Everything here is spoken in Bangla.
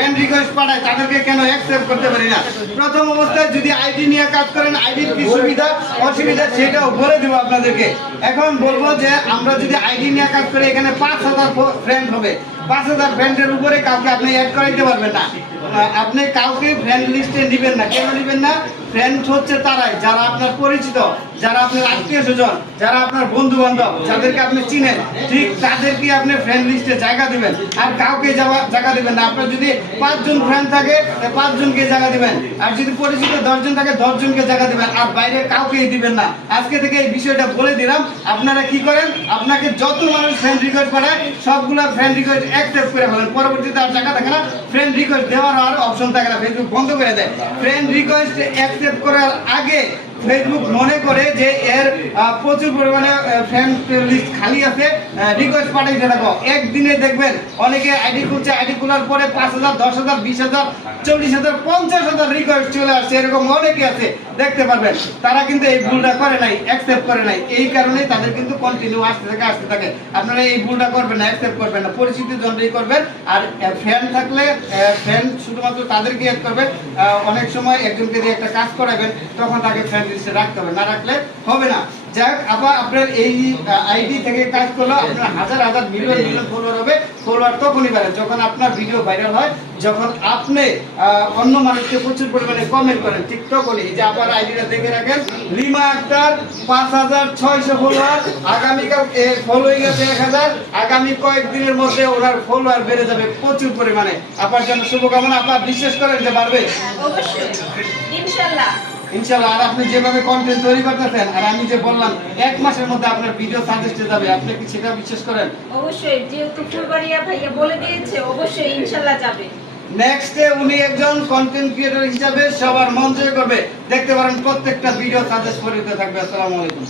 ফ্রেন্ড রিকোয়েস্ট পাঠায় তাদেরকে কেন অ্যাকসেপ্ট করতে পারি না? প্রথম অবস্থায় যদি আইডি নিয়ে কাজ করেন, আইডির কি সুবিধা অসুবিধা সেটাও বলে দেবো আপনাদেরকে। এখন বলবো যে আমরা যদি আইডি নিয়ে কাজ করি, এখানে 5000 ফ্রেন্ড হবে। 5000 ফ্রেন্ডের উপরে কাউকে আপনি অ্যাড করাইতে পারবেন না। আপনি কাউকে ফ্রেন্ড লিস্টে নেবেন না। কেন নেবেন না? ফ্রেন্ড হচ্ছে তারাই যারা আপনার পরিচিত, যারা আপনার আত্মীয় স্বজন, যারা আপনার বন্ধু বান্ধব, যাদেরকে আপনি চিনেন, ঠিক তাদেরকে আপনি ফ্রেন্ড লিস্টে জায়গা দিবেন। আর কাউকে জায়গা দিবেন না। আপনার যদি 5 জন ফ্রেন্ড থাকে, 5 জনকে জায়গা দিবেন। আর যদি পরিচিত 10 জন থাকে, 10 জনকে জায়গা দিবেন। আর বাইরে কাউকেই দিবেন না। আজকে থেকে এই বিষয়টা বলে দিলাম। আপনারা কি করেন? আপনাকে যত মানুষ ফ্রেন্ড রিকোয়েস্ট পাঠায়, সবগুলো ফ্রেন্ড রিকোয়েস্ট অ্যাকসেপ্ট করে ফেলেন। পরবর্তীতে আর জায়গা থাকে না, ফ্রেন্ড রিকোয়েস্ট দেওয়ার আর অপশন থাকে না, ফেসবুক বন্ধ করে দেয়। ফ্রেন্ড রিকোয়েস্ট অ্যাকসেপ্ট করার আগে ফেসবুক মনে করে যে এর প্রচুর পরিমাণে ফ্রেন্ড লিস্ট খালি আছে, রিকোয়েস্ট পাঠাইতে থাকো। একদিনে দেখবেন অনেকে আইডি খুলছে, আইডি খোলার পরে 5000, 10000, 20000, 40000, 50000 রিকোয়েস্ট চলে আসছে। এরকম অনেকে আছে, দেখতে পারবেন। তারা কিন্তু এই ভুলটা করে নাই, অ্যাকসেপ্ট করে নাই। এই কারণেই তাদের কিন্তু কন্টিনিউ আসতে থাকে। আপনারা এই ভুলটা করবেন না, অ্যাকসেপ্ট করবেন না, পরিচিত জনই করবেন। আর ফ্রেন্ড থাকলে ফ্রেন্ড শুধুমাত্র তাদেরকে অ্যাড করবেন। অনেক সময় একজনকে দিয়ে একটা কাজ করাবেন, তখন তাকে ফ্রেন্ড লিস্টে রাখতে হবে, না রাখলে হবে না। যাক, আবার আপনার এই আইডি থেকে কাজ করলো, আপনার হাজার হাজার মিলিয়ন ফলোয়ার হবে। ফলোয়ার তখনই বাড়ে যখন আপনার ভিডিও ভাইরাল হয়, যখন আপনি অন্য মানুষকে প্রচুর পরিমাণে কমেন্ট করেন। টিকটক বলি যে আবার আইডিটা দেখে রাখেন, লিমা আক্তার 5600 ফলোয়ার, আগামীকাল ফলোইং আছে 1000, আগামী কয়েকদিনের মধ্যে ওনার ফলোয়ার বেড়ে যাবে প্রচুর পরিমাণে। আপনার জন্য শুভকামনা। আপনার বিশ্বাস করেন যে বাড়বে? অবশ্যই, ইনশাআল্লাহ। ইনশাআল্লাহ। আর আপনি যেভাবে কন্টেন্ট তৈরি করতেছেন, আর আমি যে বললাম 1 মাসের মধ্যে আপনার ভিডিও সাজেস্টে যাবে, আপনি কি সেটা বিশ্বাস করেন? অবশ্যই, যেহেতু ফুলবাড়িয়া ভাইয়া বলে দিয়েছে, অবশ্যই ইনশাআল্লাহ যাবে। নেক্সটে উনি একজন কন্টেন্ট ক্রিয়েটর হিসাবে সবার মন জয় করবে। দেখতে পারেন প্রত্যেকটা ভিডিও সাজেস্ট করে দিতে থাকবে। আসসালামু আলাইকুম।